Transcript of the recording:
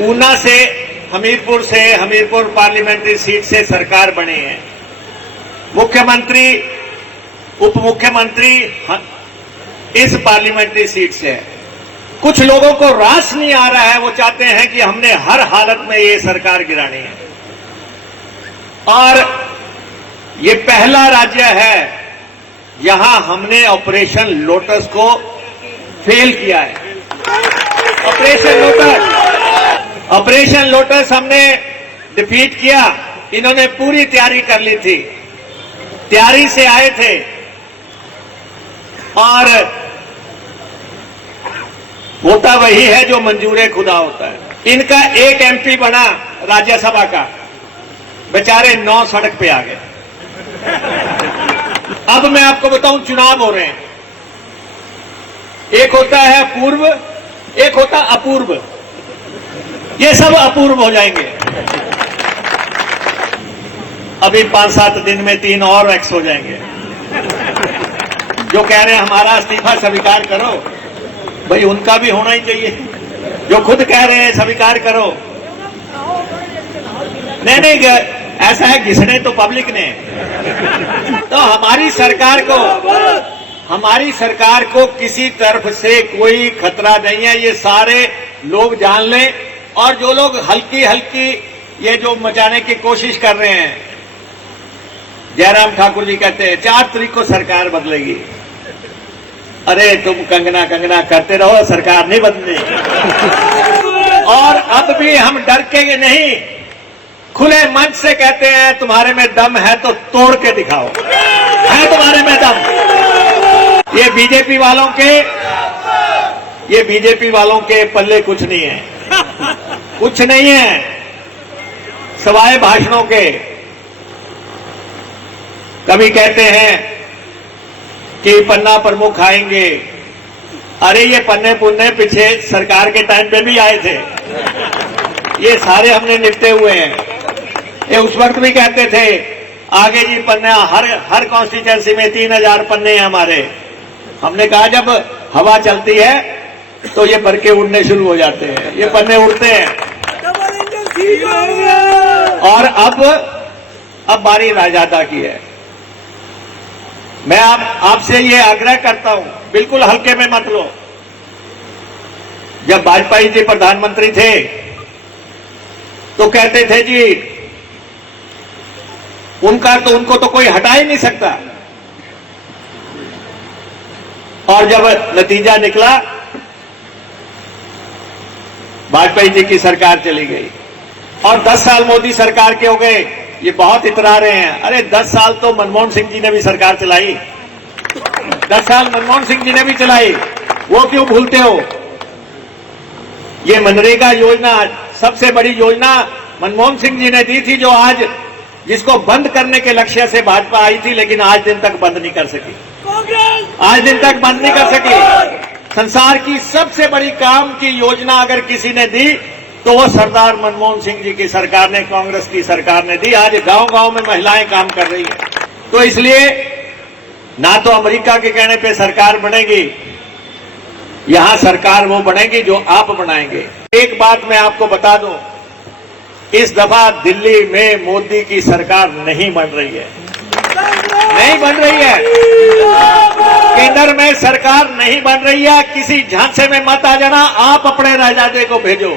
ऊना से Hamirpur parliamentary seat से सरकार बनी है। मुख्यमंत्री उप मुख्यमंत्री इस पार्लियामेंट्री सीट से है। कुछ लोगों को रास नहीं आ रहा है, वो चाहते हैं कि हमने हर हालत में ये सरकार गिरानी है। और ये पहला राज्य है यहां हमने ऑपरेशन लोटस को फेल किया है। ऑपरेशन लोटस हमने डिफीट किया। इन्होंने पूरी तैयारी कर ली थी, तैयारी से आए थे और होता वही है जो मंजूर खुदा होता है। इनका एक एमपी बना राज्यसभा का, बेचारे 9 सड़क पे आ गए। अब मैं आपको बताऊं, चुनाव हो रहे हैं, एक होता है पूर्व, एक होता अपूर्व। ये सब अपूर्व हो जाएंगे। अभी 5-7 दिन में 3 और एक्स हो जाएंगे। जो कह रहे हैं हमारा इस्तीफा स्वीकार करो, भाई उनका भी होना ही चाहिए। जो खुद कह रहे हैं स्वीकार करो, नहीं, ऐसा है घिसने तो पब्लिक ने। तो हमारी सरकार को किसी तरफ से कोई खतरा नहीं है, ये सारे लोग जान लें। और जो लोग हल्की ये जो मचाने की कोशिश कर रहे हैं, जयराम ठाकुर जी कहते हैं 4 तारीख को सरकार बदलेगी। अरे तुम कंगना करते रहो, सरकार नहीं बदलेगी। और अब भी हम डर के नहीं, खुले मंच से कहते हैं तुम्हारे में दम है तो तोड़ के दिखाओ, है तुम्हारे में दम। ये बीजेपी वालों के पल्ले कुछ नहीं है, कुछ नहीं है सवाए भाषणों के। कभी कहते हैं कि पन्ना प्रमुख आएंगे। अरे ये पन्ने पुन्ने पीछे सरकार के टाइम पे भी आए थे, ये सारे हमने निपटे हुए हैं। ये उस वक्त भी कहते थे आगे जी पन्ना, हर कॉन्स्टिट्यूंसी में 3000 पन्ने हैं हमारे। हमने कहा जब हवा चलती है तो ये बरके उड़ने शुरू हो जाते हैं, ये पन्ने उड़ते हैं। और अब बारी राजदा की है। मैं आपसे ये आग्रह करता हूं, बिल्कुल हल्के में मत लो। जब वाजपेयी जी प्रधानमंत्री थे तो कहते थे जी उनको तो कोई हटा ही नहीं सकता। और जब नतीजा निकला, वाजपेयी जी की सरकार चली गई और 10 साल मोदी सरकार के हो गए। ये बहुत इतरा रहे हैं, अरे 10 साल तो मनमोहन सिंह जी ने भी सरकार चलाई, 10 साल मनमोहन सिंह जी ने भी चलाई, वो क्यों भूलते हो? ये मनरेगा योजना सबसे बड़ी योजना मनमोहन सिंह जी ने दी थी, जो आज जिसको बंद करने के लक्ष्य से भाजपा आई थी, लेकिन आज दिन तक बंद नहीं कर सकी, आज दिन तक बंद नहीं कर सकी। संसार की सबसे बड़ी काम की योजना अगर किसी ने दी तो वो सरदार मनमोहन सिंह जी की सरकार ने, कांग्रेस की सरकार ने दी। आज गांव-गांव में महिलाएं काम कर रही है। तो इसलिए ना तो अमेरिका के कहने पे सरकार बनेगी, यहां सरकार वो बनेगी जो आप बनाएंगे। एक बात मैं आपको बता दूं, इस दफा दिल्ली में मोदी की सरकार नहीं बन रही है, नहीं बन रही है। केंद्र में सरकार नहीं बन रही है। किसी झांसे में मत आ जाना, आप अपने राजादे को भेजो।